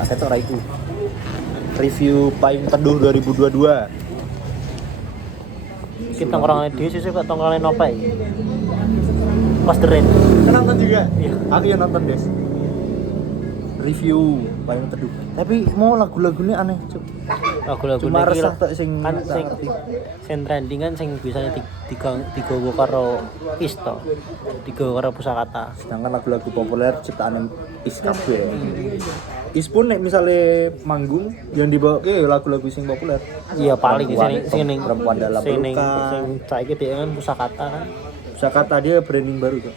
Kaset ora iku. Review Payung Teduh 2022. Kita tongkrongan dhewe sesuk kok tongkrongan opo iki? Pas deren. Nonton juga? Iya. Aku yang nonton, Des. Review Payung Teduh. Tapi mau lagu-lagunya aneh, Cuk. Lagu-lagu Cuma iki resah tok sing kan sing trending kan sing biasanya digawa karo Isto. Digawa karo Pusakata. Sedangkan lagu-lagu populer ciptaan Is kabeh. Is pun nek misale manggung yang dibawa ke lagu-lagu sing populer. Iya paling sing ning Perempuan Dalam sing ning Luka. sing saiki dia kan Pusakata kan. Pusakata dia branding baru tuh.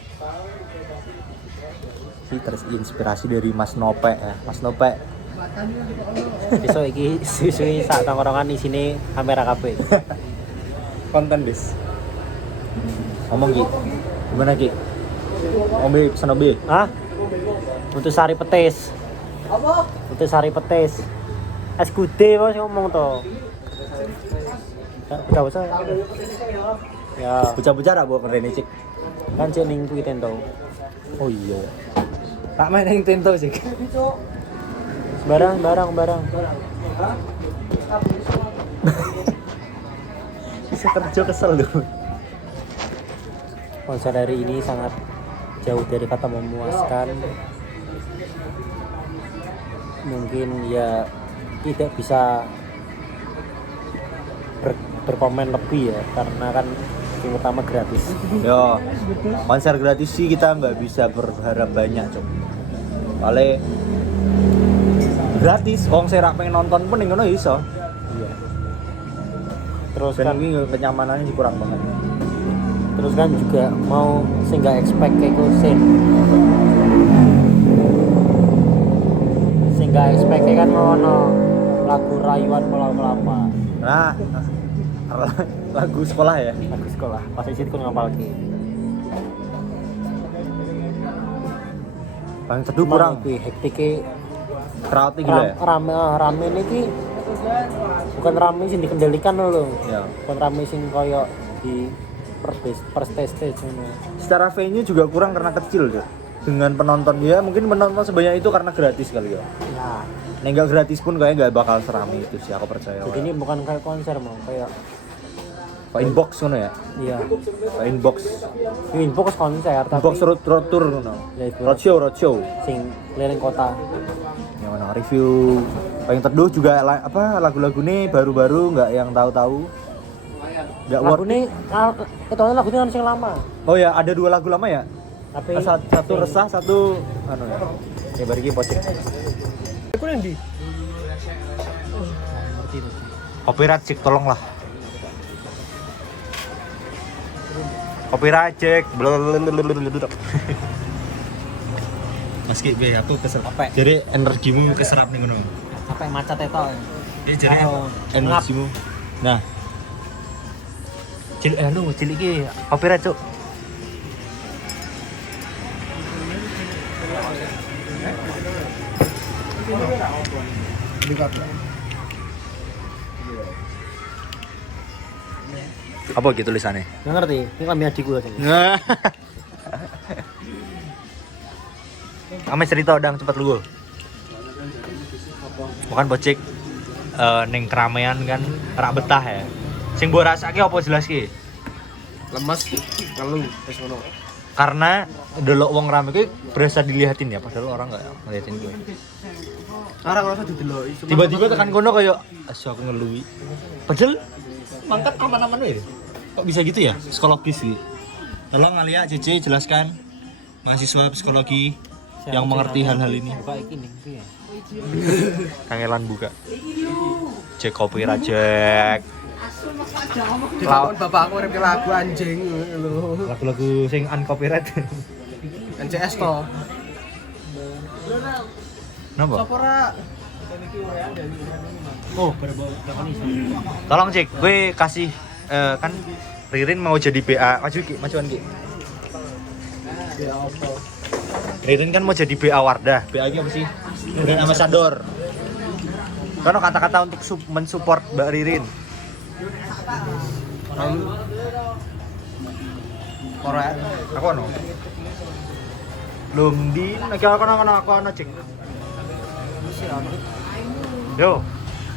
Ini terinspirasi dari Mas Nope ya. Mas Nope. Besok iki suwi sak tongkrongan isine kamera kabeh. Konten Des. Ngomong Ki. Gimana Ki? Ombe pesan ombe. Hah? Untuk sari petis. Apa? Untuk sari petis. Es gude kok ngomong to. Enggak usah. Ya, Bocah-bocah ra bawa rene cik. kan cek ning kuwi tento. Oh iya. Tak main yang tento sih. Barang. Bisa kerja kesel tuh. Konser hari ini sangat jauh dari kata memuaskan. Mungkin ya tidak bisa berkomen lebih ya, karena kan yang utama gratis. Yo, konser gratis sih kita nggak bisa berharap banyak, Cok. Paling gratis, wong saya pengen nonton pun ngono iso. Iya. Terus Dan kan ini kenyamanannya sih kurang banget. terus kan juga mau sing gak expect kayak gue sing gak expect kan mau ono lagu rayuan Pulau Kelapa. Nah, lagu sekolah ya. Lagu sekolah pas isi ku ngapal ki. Payung Teduh kurang. Kuwi hektike Crowd gila ya. rame niki bukan rame sing dikendalikan lho. Ya. Bukan rame sing koyo di per stage ngono. Secara venue juga kurang karena kecil, Cok. Dengan penonton ya, mungkin penonton sebanyak itu karena gratis kali ya. Ya, Nek nggak gratis pun kayaknya nggak bakal serame itu sih, aku percaya. jadi ini bukan kayak konser mau kayak Inbox ngono ya. iya. Inbox. Ini fokus konser tapi Inbox road tour ngono. ya itu Roadshow. sing keliling kota. Yang mana review Payung Teduh juga lagu-lagu nih baru-baru nggak yang tahu-tahu. Nggak Lagu worth. ini ketone lagu ini kan sing lama. Oh ya, ada 2 lagu lama ya? Tapi Satu resah, satu anu ya. Ya bari iki pocek. aku ndi? Ngerti itu. Copyright cek tolonglah. Copyright cek. Mas Ki, aku keserap. Apa? Jadi energimu keserap nih ngono. Sampai macet itu. Jadi energimu. Nah, cilik iki copyright, Cuk. Apa gitu tulisannya? Nggak ngerti. Ini kami adikku aja. Kami cerita dong cepat lu. Bukan bocik ning keramaian kan rak betah ya. Sing mbok rasake apa jelas ki? Lemas, ngeluh, wis ngono. Karena delok wong rame ki berasa dilihatin ya padahal orang enggak ngeliatin gue. Ora ngerasa dideloki. Tiba-tiba tekan kono kayak asyik aku ngeluhi. Padahal mangkat aman-aman wae. Kok bisa gitu ya? Psikologis sih. Tolong Alia, Cici jelaskan mahasiswa psikologi yang mengerti hal-hal ini. Buka iki ning piye? Kangelan buka. Cek kopi rajek. Dikon bapakku ngerti lagu anjing lho. Lagu-lagu sing uncopyright. NCS to. Napa? Sopo ra? Oh, berbau iso. Tolong cek, gue kasih kan Ririn mau jadi BA. Majuan Ki. Ya apa? Ririn kan mau jadi BA Wardah. BA ini apa sih? Brand Ambassador. Kan kata-kata untuk mensupport Mbak Ririn. Ora. Aku ono. Belum di, aku ono cek. sih aku. Yo,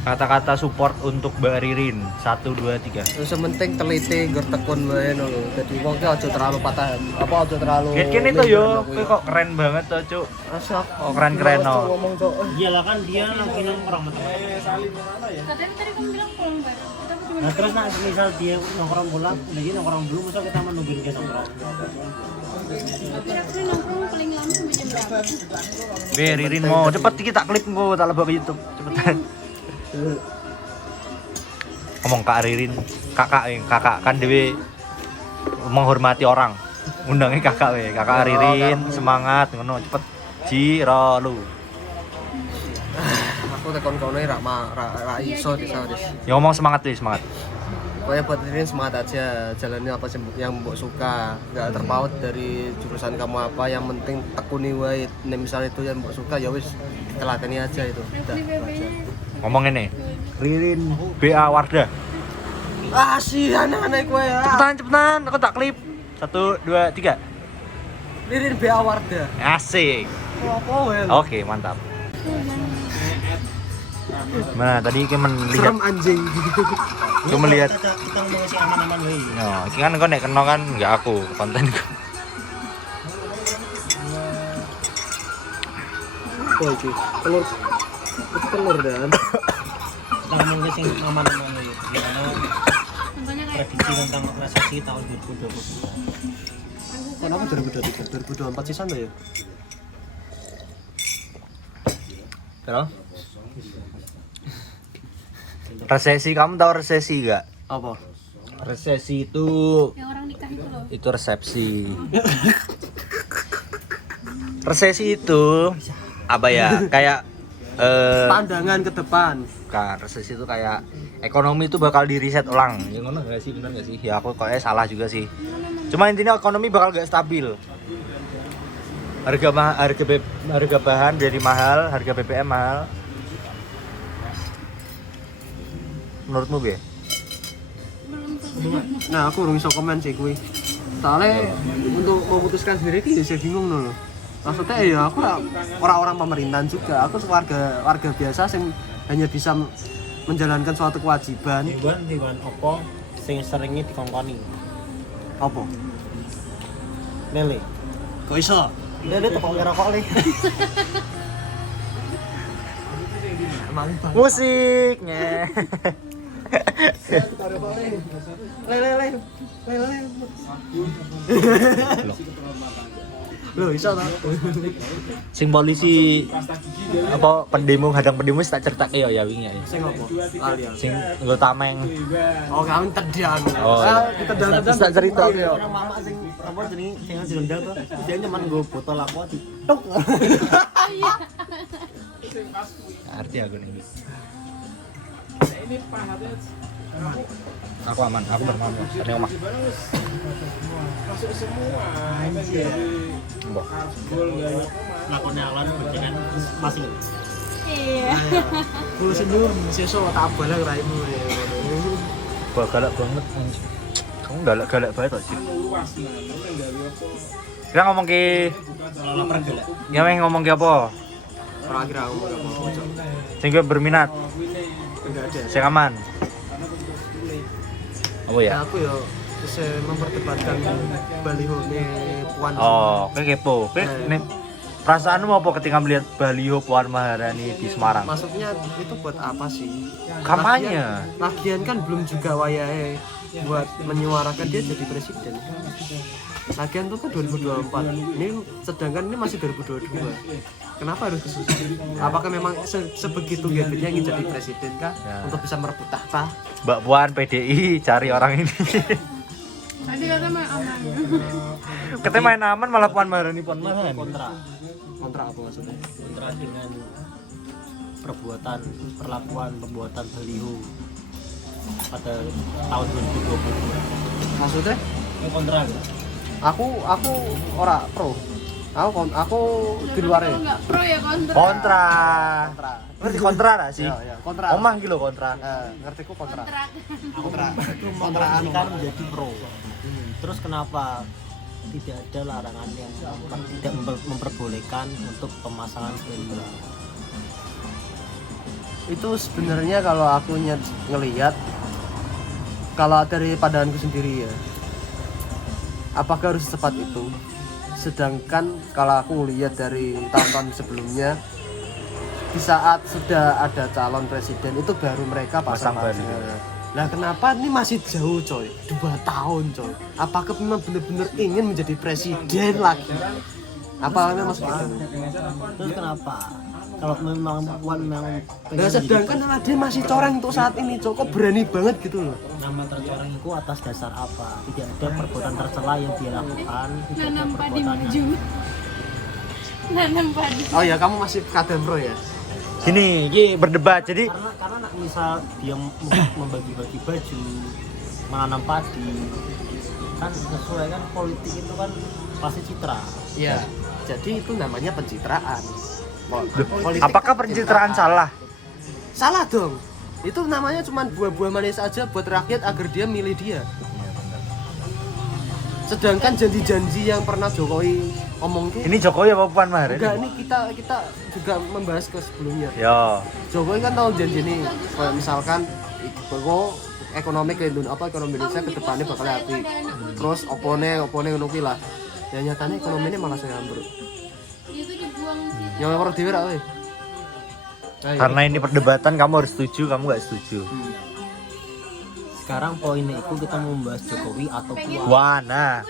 kata-kata support untuk Mbak Ririn 1, 2, 3. Terus penting teliti ngger tekun wae lho. Dadi wong ki aja terlalu patah apa aja terlalu. Kene to yo, kowe kok keren banget to, Cuk. Asak. Oh, keren-keren no. Ngomong cok. Iyalah kan dia lagi nongkrong sama teman. Katanya tadi kamu bilang pulang bareng. Tapi cuma Nah terus misal dia nongkrong pulang, lagi nongkrong dulu, masa kita menungguin dia nongkrong. tapi aku nongkrong paling lama sampai jam berapa? Be Ririn mau cepet iki tak klip engko tak lebok ke YouTube. Cepetan. Ngomong Kak Ririn, kakak kan dewe menghormati orang. Undangnya kakak we, kakak Ririn semangat ngono cepet jiro lu. Aku tekon kono ra iso desa wis. Ya ngomong semangat tuh semangat. Pokoknya buat diri semangat aja, jalannya apa yang mbok suka, nggak terpaut dari jurusan kamu apa, yang penting tekuni wae. Nek misalnya itu yang mbok suka ya wis telateni aja itu. Udah. Beli bebeknya. Ngomong ini. Ririn BA Wardah. Ah sih anak-anak kowe ya. Cepetan, aku tak klip. 1, 2, 3. Lirin BA Wardah. Asik. Apa wae? Oke, mantap. Nah, tadi kita melihat Serem anjing. kita melihat Kita ngomong si aman-aman weh. no, iki kan kau nek kena kan enggak aku kontenku. Oh iki. Telur. Telur dan. Kita ngomong ke sing aman-aman weh. Gimana Contohnya kayak prediksi tentang resesi tahun 2022. Kenapa 2023? 2024 sisan ya? Terus? Resesi, kamu tahu resesi enggak? Apa? Resesi itu yang orang nikah itu loh. resepsi. Resesi itu apa ya? Kayak Pandangan ke depan. bukan, resesi itu kayak ekonomi itu bakal di reset ulang. Ya ngono enggak sih? Benar enggak sih? Ya aku kayaknya salah juga sih. Cuma intinya ekonomi bakal gak stabil. Harga bahan jadi mahal, harga BBM mahal. Menurutmu Be? Nah, aku urung iso komen sih kuwi. Soalnya untuk memutuskan sendiri ki saya bingung loh. Maksudnya ya aku orang pemerintahan juga. Aku warga biasa yang hanya bisa menjalankan suatu kewajiban. Hewan opo sing seringnya dikongkoni. Apa? Lele. Kok iso? Lele toko rokok le. Musiknya. Loh, iso ta? Sing polisi apa pendemo hadang pendemo wis tak ceritake ya wingi ya. Sing apa? Lali ya. Sing nggo tameng. Oh, kamu tendang. Oh, iya. Ditendang-tendang. Terus tak cerita. Orang mama sing apa jenenge sing direndang tuh. Dia nyaman nggo botol aqua dituk. Arti aku nih. Aku aman, aku bermampu. Ini omah. Mbok. Lakonnya alan bajingan masih. Iya. Kulo senyum, sesuk tak balang raimu. Gua galak banget anjing. Kamu galak banget kok sih. Kita ngomong ke Lapar gelek. ya ngomong ke apa? Ora kira aku enggak mau cok. Sing gue berminat, Enggak ada. sing aman. Oh Ya ya. aku ya bisa memperdebatkan baliho Puan. Oh, kowe kepo. Kowe nek perasaanmu apa ketika melihat baliho Puan Maharani di Semarang? Maksudnya itu buat apa sih? Kampanye. Lagian kan belum juga wayahe buat menyuarakan dia jadi presiden. Lagian tuh kan 2024. Ini sedangkan ini masih 2022. Kenapa harus kesusahan? Apakah memang sebegitu gebetnya ingin jadi presiden kah? Ya. Untuk bisa merebut tahta? Mbak Puan PDI cari orang ini. Tadi kata mah aman. Katanya main aman malah Puan Maharani Maharani. Kontra apa maksudnya? Kontra dengan perbuatan baliho pada tahun 2022. Maksudnya? Ini kontra nggak? Aku ora pro. Aku di luar Kalau nggak pro ya kontra. Kontra. kontra. Ngerti kontra gak sih? Ya, kontra. Omah gitu loh kontra. Ngertiku kontra. Kontra. Kontraan kan menjadi pro. Terus kenapa tidak ada larangan yang tidak memperbolehkan untuk pemasangan baliho? Itu sebenarnya kalau aku ngelihat, kalau dari pandanganku sendiri ya, apakah harus secepat itu? Sedangkan kalau aku ngelihat dari tahun-tahun sebelumnya, di saat sudah ada calon presiden itu baru mereka pasang Pasang banner. Lah kenapa ini masih jauh coy? 2 tahun coy. Apakah memang benar-benar ingin menjadi presiden lagi? Apa memang seperti itu? Terus kenapa? Kalau memang Puan memang Nah, sedangkan dia masih coreng untuk saat ini, kok berani banget gitu loh. nama tercoreng itu atas dasar apa? Tidak ada perbuatan tercela yang dia lakukan, tidak ada Nanam padi perbuatan maju. Nanam padi. Oh ya, kamu masih kadang bro ya? Gini, berdebat. Jadi karena misal dia membagi-bagi baju, menanam padi, kan sesuai kan politik itu kan pasti citra. Iya. Jadi itu namanya pencitraan. Politik apakah kan pencitraan salah? Salah dong. Itu namanya cuma buah-buah manis aja buat rakyat agar dia milih dia. Sedangkan janji-janji yang pernah Jokowi omongin, Ini Jokowi apa Puan Maharani? enggak, ini kita juga membahas ke sebelumnya. Yo. Jokowi kan tahu janji nih, kayak misalkan bahwa ekonomi Indonesia ke depannya bakal apik. Terus opone ngono kuwi lah. Ya nyatanya ekonomi ini malah saya ambruk. Itu dibuang. Yang ora dhewe ra kowe. Karena ini perdebatan, kamu harus setuju, kamu nggak setuju. Sekarang poinnya itu kita mau membahas Jokowi atau Puan. Wah, nah,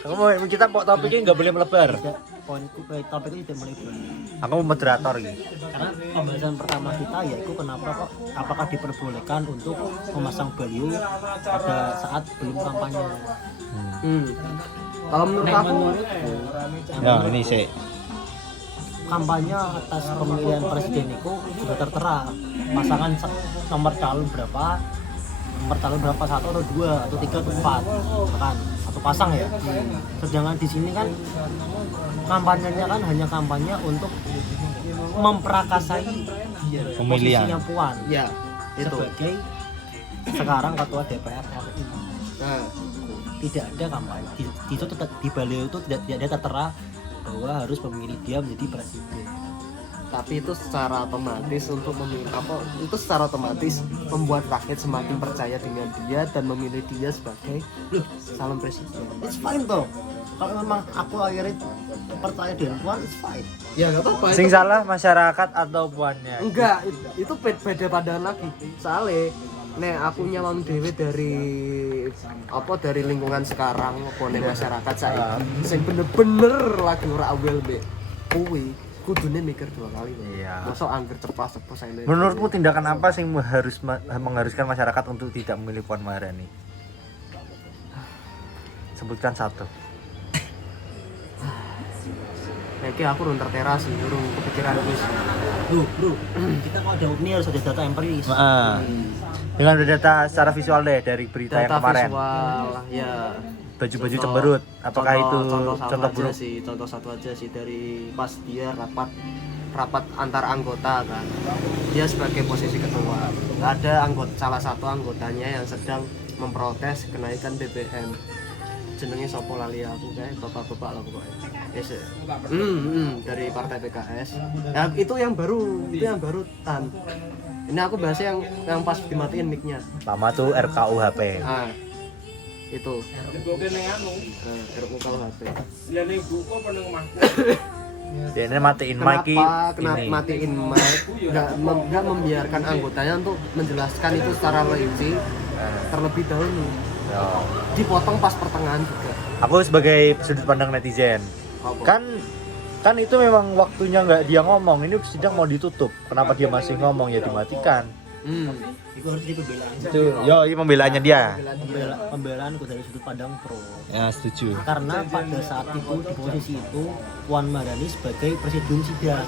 kita topiknya nggak boleh melebar. Poinku topiknya tidak melebar. Aku moderator gitu. Karena pembahasan pertama kita yaitu kenapa kok apakah diperbolehkan untuk memasang baliho pada saat belum kampanye. Kalau menurut aku, Ya, ini sih. Kampanye atas pemilihan presiden itu sudah tertera pasangan nomor calon berapa, satu atau dua atau tiga atau empat, kan satu pasang ya. Sedangkan di sini kan kampanyenya kan hanya kampanye untuk memperakasai Pemilihan. posisinya Puan ya itu. sebagai sekarang ketua DPR RI. Nah, Tidak ada kampanye di itu di baliho itu tidak ada tertera bahwa harus memilih dia menjadi presiden. tapi itu secara otomatis untuk memilih itu secara otomatis membuat rakyat semakin percaya dengan dia dan memilih dia sebagai calon presiden. It's fine toh. Kalau memang aku akhirnya percaya dengan Puan, it's fine. Ya nggak apa-apa. Sing salah masyarakat atau Puannya? Enggak, itu beda pandangan lagi. Soalnya aku nyawang dewe dari lingkungan sekarang apa masyarakat saiki sing bener-bener lagi ora awel mbek kuwi kudune mikir 2 kali. Iya. Masa angger cepat-cepat saya. Menurutmu tindakan apa sih mengharuskan masyarakat untuk tidak memilih Puan Maharani? Sebutkan satu. Iki aku urung terteras sih, urung kepikiran wis. Bro, kita mau ada ini harus ada data empiris. Dengan data secara visual deh dari berita yang kemarin. Visual, ya. Baju-baju cemberut, apakah itu contoh buruk? Contoh satu aja sih dari pas dia rapat antar anggota kan. Dia sebagai posisi ketua. Ada salah satu anggotanya yang sedang memprotes kenaikan BBM. Jenenge sapa lali aku kae bapak-bapak lah pokoknya. Yes. Dari partai PKS. Ya itu yang baru tan. Ini aku bahas yang pas dimatiin mic-nya. Lama tuh RKUHP. Ah. Itu. RKUHP. Ya ini matiin mic Kenapa matiin mic? Enggak membiarkan anggotanya untuk menjelaskan itu secara rinci terlebih dahulu. Ya. Dipotong pas pertengahan juga. Aku sebagai sudut pandang netizen, kan itu memang waktunya nggak dia ngomong, ini sidang mau ditutup, kenapa dia masih ngomong, ya dimatikan. Itu harus jadi pembelaan. Itu pembelaannya dia. Pembelaan dari sudut pandang pro. Ya setuju. Karena pada saat itu di posisi itu Puan Maharani sebagai presidium sidang.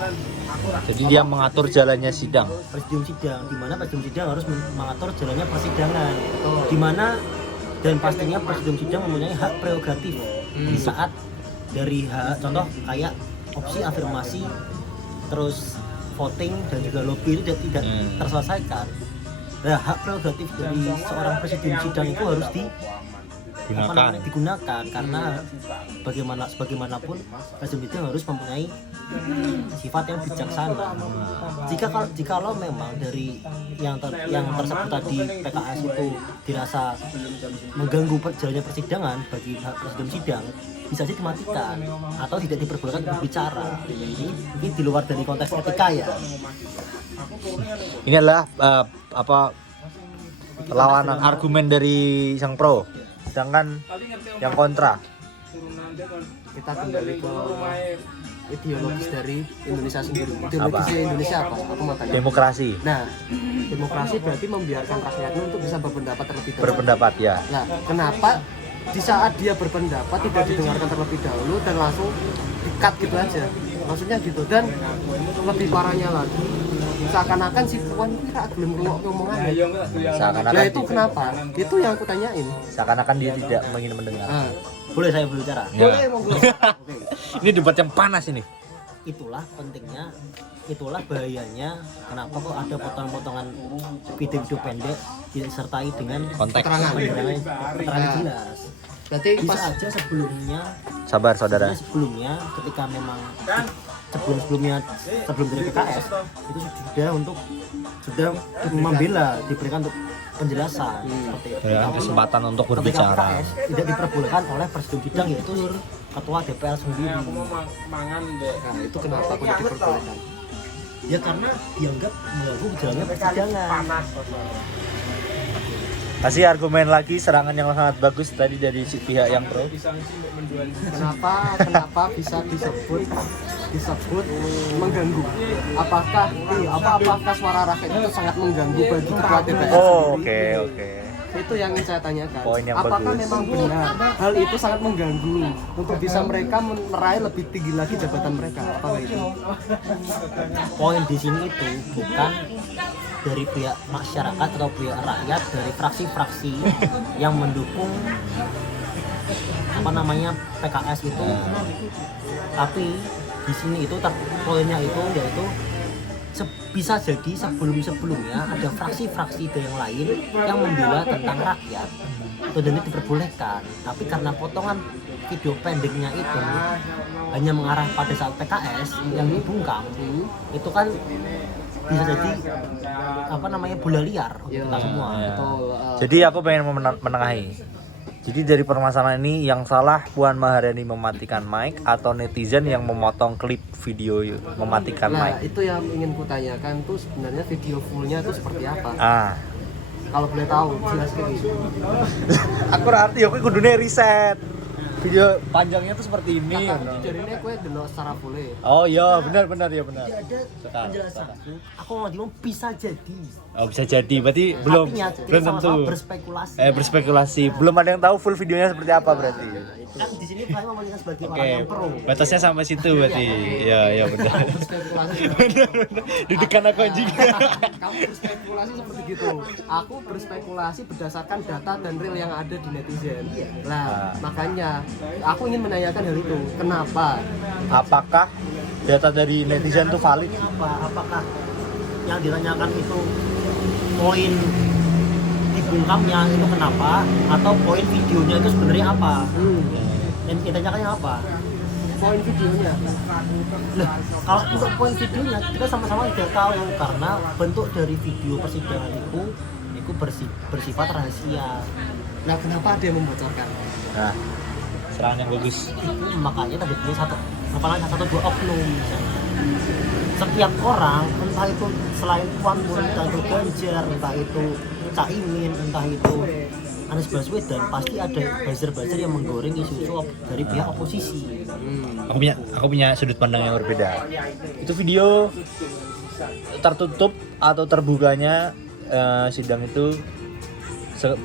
Jadi dia mengatur jalannya sidang. Presidium sidang, di mana presidium sidang harus mengatur jalannya persidangan. Di mana dan pastinya presidium sidang mempunyai hak prerogatif di saat dari hak contoh kayak opsi afirmasi, terus voting dan juga lobby itu tidak terselesaikan. Nah, hak prerogatif dari seorang presidium sidang itu harus digunakan karena bagaimanapun presiden sidang harus mempunyai sifat yang bijaksana. Jikalau memang dari yang tersebut tadi PKS itu dirasa mengganggu jalannya persidangan bagi presiden sidang, bisa saja dimatikan atau tidak diperbolehkan berbicara. Ini di luar dari konteks etika ya. Ini adalah perlawanan argumen dari sang pro, sedangkan yang kontra. Kita kembali ke ideologis dari Indonesia sendiri. Ideologis Indonesia apa? Aku mau tanya. Demokrasi. Nah, demokrasi berarti membiarkan rakyatnya untuk bisa berpendapat terlebih dahulu. Berpendapat ya. Nah, kenapa di saat dia berpendapat tidak didengarkan terlebih dahulu dan langsung di-cut gitu aja? Maksudnya gitu. Dan lebih parahnya lagi, seakan-akan si Puan kira belum ngomongannya. Seakan-akan Nah itu kenapa? Itu yang aku tanyain. Seakan-akan dia tidak ingin mendengar. Boleh saya berbicara? Ya. Boleh monggo. Ini debat yang panas ini. Itulah pentingnya, itulah bahayanya kenapa kok ada potongan-potongan video pendek disertai dengan Konteks. keterangan jelas. Berarti Bisa pas aja sebelumnya, Sabar saudara. sebelumnya ketika memang sebelum dari PKS itu sudah membela, diberikan untuk penjelasan seperti itu. Berikan kesempatan untuk Ketika berbicara. PKS tidak diperbolehkan oleh presiden sidang yaitu ketua DPR sendiri. nah itu kenapa aku diperbolehkan? Ya karena dianggap mengganggu jalannya persidangan. Kasih argumen lagi serangan yang sangat bagus tadi dari si pihak yang pro. Kenapa bisa disebut mengganggu? Apakah suara rakyat itu sangat mengganggu bagi ketua DPR Oh, sendiri? oke. Itu yang saya tanyakan. Poin yang Apakah bagus. memang benar hal itu sangat mengganggu untuk bisa mereka meraih lebih tinggi lagi jabatan mereka? Apakah itu? Poin di sini itu bukan dari pihak masyarakat atau pihak rakyat, dari fraksi-fraksi yang mendukung PKS itu, tapi di sini itu poinnya itu yaitu bisa jadi sebelumnya ada fraksi-fraksi yang lain yang membela tentang rakyat itu dan itu diperbolehkan, tapi karena potongan video pendeknya itu hanya mengarah pada saat PKS yang dibungkam itu kan bisa jadi bola liar untuk kita semua. Ya. Betul. Jadi aku pengen menengahi. Jadi dari permasalahan ini yang salah Puan Maharani mematikan mic atau netizen yang memotong klip video mematikan Nah, mic? itu yang ingin kutanyakan tuh sebenarnya video fullnya tuh seperti apa? Kalau boleh tahu, jelaskan gitu. aku arti aku kudune riset. Video panjangnya tuh seperti ini. Jadi ini gue delok secara boleh. Oh iya, benar ya benar. Tidak ada penjelasanku. Aku ngomong bisa jadi. Oh bisa jadi, berarti belum Artinya, belum kita tentu. sama-sama berspekulasi. Berspekulasi, belum ada yang tahu full videonya seperti apa berarti. Kan di sini kalian ngomongin sebagai Oke, orang yang pro. batasnya sampai situ berarti. Ya benar. Berspekulasi. Didekan aku anjing. Kamu berspekulasi seperti gitu. Aku berspekulasi berdasarkan data dan real yang ada di netizen. Nah, makanya aku ingin menanyakan hal itu. Kenapa? Apakah data dari netizen itu valid? Apakah yang ditanyakan itu poin dibungkamnya itu kenapa atau poin videonya itu sebenarnya apa? Dan ditanyakannya apa? Poin videonya. Nah, kalau untuk poin videonya kita sama-sama tidak tahu karena bentuk dari video persidangan itu bersifat rahasia. Nah, kenapa ada yang membocorkan? Nah, serangan yang bagus. Itu makanya tadi satu dua oknum misalnya. Setiap orang, entah itu selain Puan, entah itu Ganjar, entah itu Caimin, entah itu Anies Baswedan, pasti ada buzzer-buzzer yang menggoreng isu-isu dari pihak oposisi. Aku punya sudut pandang yang berbeda. Itu video tertutup atau terbukanya sidang itu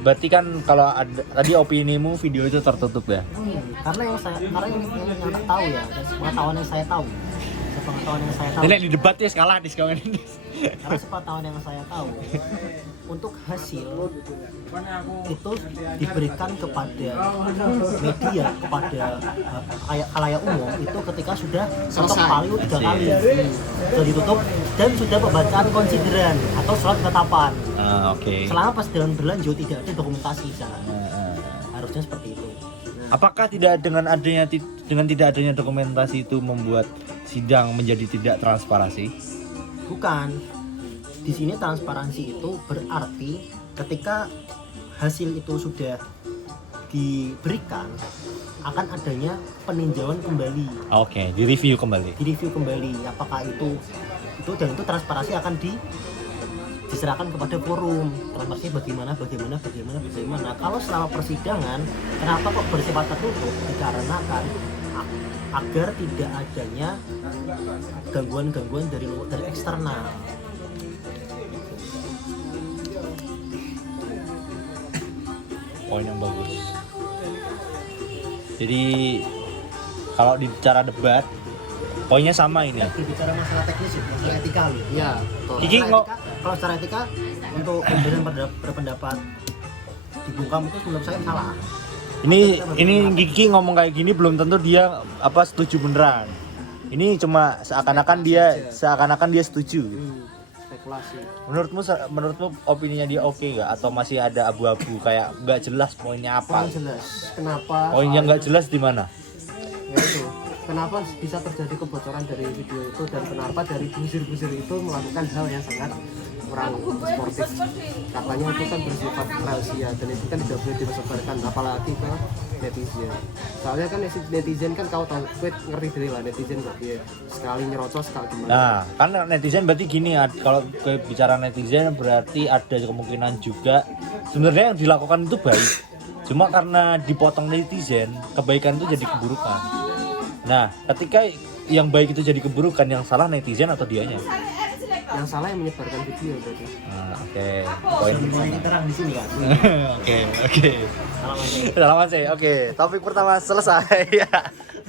berarti kan kalau ada tadi opinimu video itu tertutup ya? Karena yang tahu ya, sepengetahuan yang saya tahu. Ini di debat ya kalah di sekarang ini. Karena sepengetahuan yang saya tahu, untuk hasil itu diberikan kepada media, kepada khalayak umum itu ketika sudah ketok palu 3 kali sudah ditutup dan sudah pembacaan konsideran atau surat ketetapan. Oke. Selama persidangan berlanjut tidak ada dokumentasi sana. harusnya seperti itu. Apakah tidak dengan tidak adanya dokumentasi itu membuat sidang menjadi tidak transparansi? Bukan. Di sini transparansi itu berarti ketika hasil itu sudah diberikan akan adanya peninjauan kembali, Oke, direview kembali. direview kembali apakah itu dan itu transparansi akan diserahkan kepada forum. Transparansi bagaimana. Kalau selama persidangan, kenapa kok bersifat tertutup? Dikarenakan agar tidak adanya gangguan-gangguan dari eksternal. Poin yang bagus. Jadi kalau di cara debat poinnya sama ini. Bicara masalah teknis, masalah etika. Iya, betul. Kiki Kalau secara etika untuk pembebasan berpendapat dibungkam itu menurut saya salah. Ini Kiki ngomong kayak gini belum tentu dia setuju beneran. Ini cuma seakan-akan dia setuju. Spekulasi. Menurutmu opininya dia oke nggak atau masih ada abu-abu kayak nggak jelas poinnya apa? Kurang jelas. Kenapa? Poin yang nggak jelas di mana? Ya itu. Kenapa bisa terjadi kebocoran dari video itu dan kenapa dari busir-busir itu melakukan hal yang sangat kurang sportif. Katanya itu kan bersifat rahasia dan itu kan tidak boleh disebarkan apalagi ke netizen. Soalnya kan netizen kan kau tahu, gue ngerti dari lah netizen kok dia sekali nyerocos sekali gimana. Nah, kan netizen berarti gini, kalau gue bicara netizen berarti ada kemungkinan juga sebenarnya yang dilakukan itu baik. Cuma karena dipotong netizen, kebaikan itu jadi keburukan. Nah, ketika yang baik itu jadi keburukan, yang salah netizen atau dianya? Yang salah yang menyebarkan video berarti. Oke. Poin Semuanya terang di sini kan. Oke. Salaman sih. Oke, topik pertama selesai.